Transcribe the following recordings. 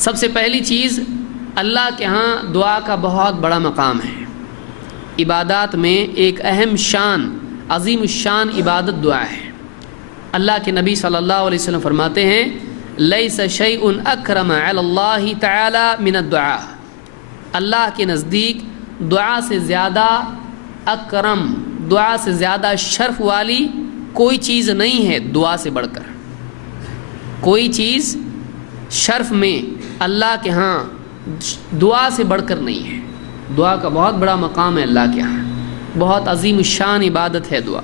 سب سے پہلی چیز، اللہ کے ہاں دعا کا بہت بڑا مقام ہے۔ عبادات میں ایک اہم شان، عظیم الشان عبادت دعا ہے۔ اللہ کے نبی صلی اللہ علیہ وسلم فرماتے ہیں لیس شیء اکرم علی اللہ تعالی من الدعاء، اللہ کے نزدیک دعا سے زیادہ اکرم، دعا سے زیادہ شرف والی کوئی چیز نہیں ہے دعا سے بڑھ کر۔ کوئی چیز شرف میں اللہ کے ہاں دعا سے بڑھ کر نہیں ہے۔ دعا کا بہت بڑا مقام ہے اللہ کے ہاں، بہت عظیم الشان عبادت ہے دعا۔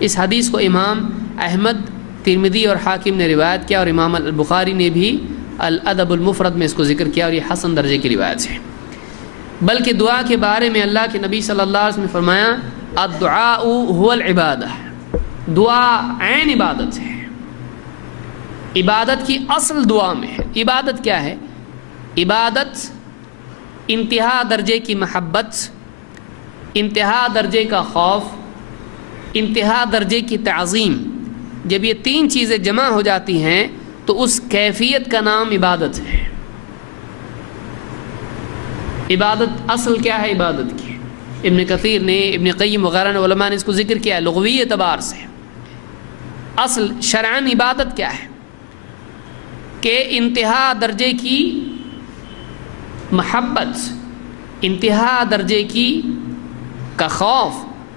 اس حدیث کو امام احمد، ترمذی اور حاکم نے روایت کیا، اور امام البخاری نے بھی الادب المفرد میں اس کو ذکر کیا، اور یہ حسن درجے کی روایت ہے۔ بلکہ دعا کے بارے میں اللہ کے نبی صلی اللہ علیہ وسلم نے فرمایا الدعاء هو العبادہ، دعا عین عبادت ہے۔ عبادت کی اصل دعا میں ہے۔ عبادت کیا ہے؟ عبادت انتہا درجے کی محبت، انتہا درجے کا خوف، انتہا درجے کی تعظیم، جب یہ تین چیزیں جمع ہو جاتی ہیں تو اس کیفیت کا نام عبادت ہے۔ عبادت اصل کیا ہے عبادت کی؟ ابن کثیر نے، ابن قیم وغیرہ نے، علماء نے اس کو ذکر کیا ہے لغوی اعتبار سے۔ اصل شرعاً عبادت کیا ہے کہ انتہا درجے کی محبت، انتہا درجے کی کا خوف،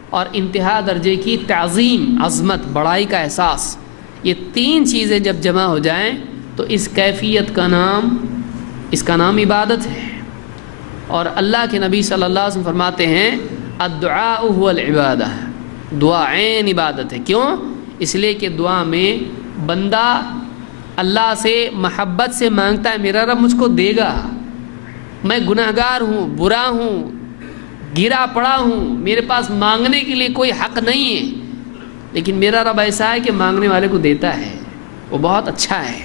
اور انتہا درجے کی تعظیم، عظمت، بڑائی کا احساس، یہ تین چیزیں جب جمع ہو جائیں تو اس کیفیت کا نام عبادت ہے۔ اور اللہ کے نبی صلی اللہ علیہ وسلم فرماتے ہیں الدعاء هو العبادہ، دعا عین عبادت ہے۔ کیوں؟ اس لیے کہ دعا میں بندہ اللہ سے محبت سے مانگتا ہے میرا رب مجھ کو دے گا، میں گناہگار ہوں، برا ہوں، گرا پڑا ہوں، میرے پاس مانگنے کے لیے کوئی حق نہیں ہے، لیکن میرا رب ایسا ہے کہ مانگنے والے کو دیتا ہے، وہ بہت اچھا ہے۔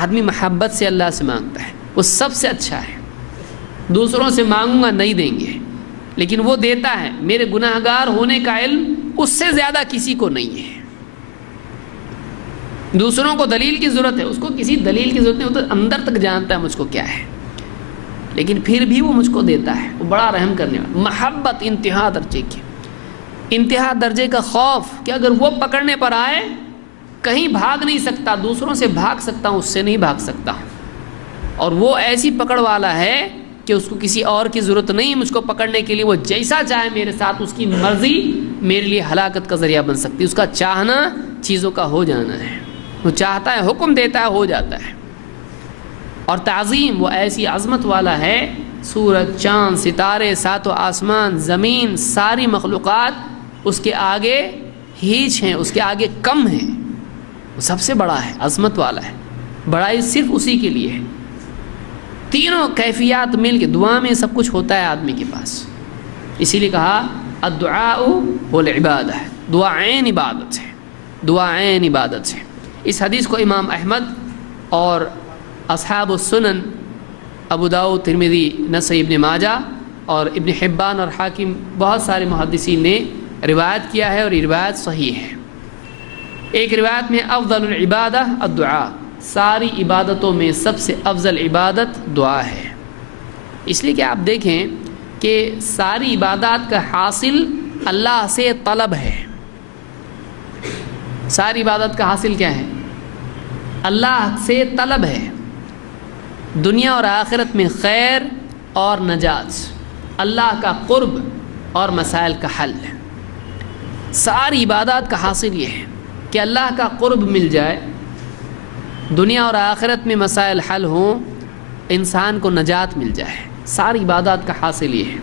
آدمی محبت سے اللہ سے مانگتا ہے، وہ سب سے اچھا ہے۔ دوسروں سے مانگوں گا نہیں دیں گے، لیکن وہ دیتا ہے۔ میرے گناہگار ہونے کا علم اس سے زیادہ کسی کو نہیں ہے۔ دوسروں کو دلیل کی ضرورت ہے، اس کو کسی دلیل کی ضرورت نہیں، وہ تو اندر تک جانتا ہے مجھ کو کیا ہے، لیکن پھر بھی وہ مجھ کو دیتا ہے، وہ بڑا رحم کرنے والا۔ محبت انتہا درجے کی، انتہا درجے کا خوف کہ اگر وہ پکڑنے پر آئے کہیں بھاگ نہیں سکتا، دوسروں سے بھاگ سکتا ہوں، اس سے نہیں بھاگ سکتا، اور وہ ایسی پکڑ والا ہے کہ اس کو کسی اور کی ضرورت نہیں مجھ کو پکڑنے کے لیے، وہ جیسا چاہے میرے ساتھ، اس کی مرضی میرے لیے ہلاکت کا ذریعہ بن سکتی ہے، اس کا چاہنا چیزوں کا ہو جانا ہے، وہ چاہتا ہے، حکم دیتا ہے، ہو جاتا ہے۔ اور تعظیم، وہ ایسی عظمت والا ہے، سورج، چاند، ستارے، ساتوں آسمان، زمین، ساری مخلوقات اس کے آگے ہیچ ہیں، اس کے آگے کم ہیں، وہ سب سے بڑا ہے، عظمت والا ہے، بڑائی صرف اسی کے لیے ہے۔ تینوں کیفیات مل کے دعا میں سب کچھ ہوتا ہے آدمی کے پاس، اسی لیے کہا الدعاء والعبادہ، دعا عین عبادت ہے، دعا عین عبادت ہے۔ اس حدیث کو امام احمد اور اصحاب السنن، ابو داؤد، ترمذی، نسائی، ابن ماجہ اور ابن حبان اور حاکم، بہت سارے محدثین نے روایت کیا ہے، اور یہ روایت صحیح ہے۔ ایک روایت میں افضل العبادہ الدعاء، ساری عبادتوں میں سب سے افضل عبادت دعا ہے۔ اس لیے کہ آپ دیکھیں کہ ساری عبادات کا حاصل اللہ سے طلب ہے۔ ساری عبادت کا حاصل کیا ہے؟ اللہ سے طلب ہے، دنیا اور آخرت میں خیر اور نجات، اللہ کا قرب اور مسائل کا حل۔ ساری عبادات کا حاصل یہ ہے کہ اللہ کا قرب مل جائے، دنیا اور آخرت میں مسائل حل ہوں، انسان کو نجات مل جائے، ساری عبادات کا حاصل یہ ہے۔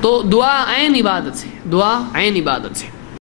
تو دعا عین عبادت ہے، دعا عین عبادت ہے۔